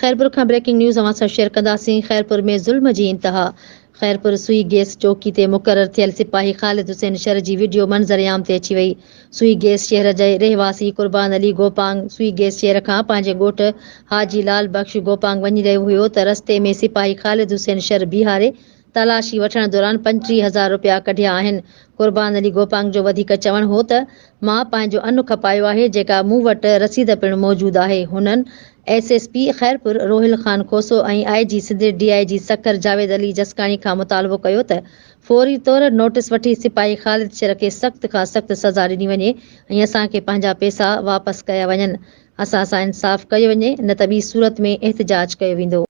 खैरपुर खां breaking news अवां सां शेयर कंदासीं। खैरपुर में ज़ुल्म जी इंतहा। खैरपुर सुई गैस चौकी ते मुक़रर थियल सिपाही ख़ालिद हुसैन शर जी वीडियो मंज़रियाम ते अची वई। सुई गैस शहर जे रहवासी कुर्बान अली गोपांग सुई गैस शहर खां पंहिंजे ॻोठ हाजी लाल बख्श गोपांग वञी रहियो हुयो त रस्ते में सिपाही ख़ालिद हुसैन शर बीहारे तलाशी वठण दौरान 35,000 रुपया कढिया आहिनि। कुर्बान अली गोपांग जो वधीक चवण हो त मां पंहिंजो अनु खपायो आहे, जेका मूं वटि रसीद पिणु मौजूदु आहे। हुननि SSP खैरपुर रोहिल ख़ान खोसो ऐं IG सिंध DIG सखर जावेद अली जसकाणी खां मुतालबो कयो त फौरी तौर नोटिस वठी सिपाही ख़ालिद शर खे सख़्त खां सख़्त सज़ा ॾिनी वञे ऐं असांखे पंहिंजा पैसा वापसि कया वञनि। असां सां इंसाफ़ कयो वञे, न त ॿी सूरत में एहतिजाज कयो वेंदो।